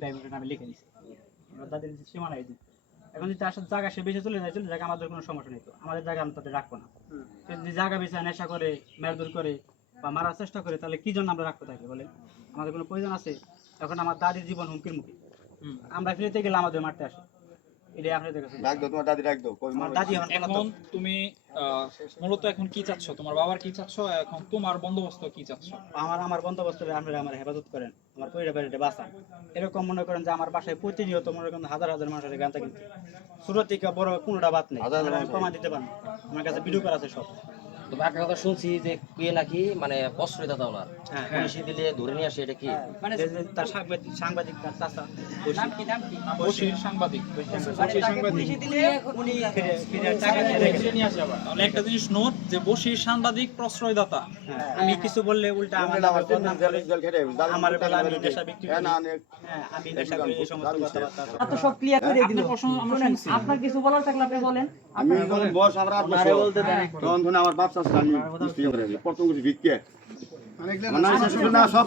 ভাই বোনের নামে লিখে দিছি। আমরা দাদির সীমানা এই দিন। এখন যদি তার সাথে জায়গা সে বেঁচে চলে যায় আমাদের কোনো সমস্যা নেই তো। আমাদের জায়গা আমরা তাদের রাখবো না। সে যদি জায়গা বেঁচে নেশা করে, মারধর করে বা মারার চেষ্টা করে তাহলে কি জন্য আমরা রাখতে থাকি বলেন? আমাদের কোনো প্রয়োজন আছে? এখন আমার দাদির জীবন হুমকির মুখে। আমরা ফিরতে গেলে আমাদের মারতে আসে। এটাই আপনাদের কাছে। রাখ দাও, তোমার দাদি রাখ দাও। আমার দাদি এখন তুমি মূলত এখন কি চাচ্ছ? তোমার বাবার কি চাচ্ছ? এখন তোমার বন্দোবস্ত কি চাচ্ছ? আমার বন্দোবস্ত আপনারা আমার হেফাজত করেন, আমার পরিবারটা বাঁচান। এরকম মনে করেন যে আমার বাসায় প্রতিনিয়ত মনে করেন হাজার হাজার মানুষের গান থাকে, ছোট থেকে বড় কোনোটা বাদ নেই। আমি প্রমাণ দিতে পারেন, আমার কাছে ভিডিও করা আছে সব। তবে একটা কথা শুনছি যে কে নাকি মানে প্রশ্রয়দাতা ওনার হ্যাঁ, পুলিশে দিলে ধরে নিয়ে আসে, এটা কি? মানে তার সাংবাদিক তার চাচা বশির সাংবাদিক। উনি ফিরে টাকা দিয়ে রেখেছে। তাহলে একটা জিনিস নোট যে বশির সাংবাদিক প্রশ্রয়দাতা। হ্যাঁ, আমি কিছু বললে উল্টা আমার নামে বদনাম করে, আমার বলে আমি নেশা বিক্রি করি। হ্যাঁ, আমি নেশা করি, এই সমস্ত কথাবার্তা। এত সব ক্লিয়ার করে দিল। আপনার প্রশ্ন আমরা শুনেন, শুনছি। আপনার কিছু বলার থাকলে আপনি বলেন। আমি যখন বয়স আমার 8 বছর তখন ধরে আমার বাপ চাষা আমি বুঝতে পারি প্রথম কিছু ভিক্ষে মানে শুধু না সব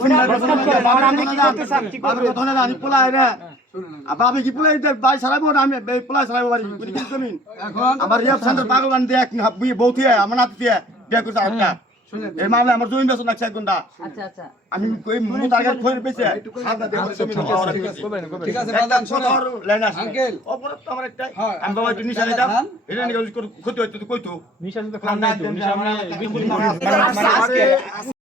ধরে আমি পোলাই রে আমি কি পোলাই বাই সারাবো না, আমি পোলাই সারাবো বাড়ি কি জমিন এখন আমার রিয়াব সেন্টার পাগল বান দিয়ে বউ দিয়ে আমার নাতি দিয়ে বিয়ে করতে একটা এই মামলা আমার জমি বেচন লাগছে এক ঘন্টা। আচ্ছা আচ্ছা, আমি কই মু টার্গেট কইরে বেচে সাদা দেব জমি ঠিক আছে বাদান শোনো লাইন আছে আঙ্কেল অপরাধ তো আমার একটাই আমি বাবা একটু নিশা দিতাম এটা নিয়ে ক্ষতি হইতো তো কইতো নিশা তো খান নাই তো, নিশা আমরা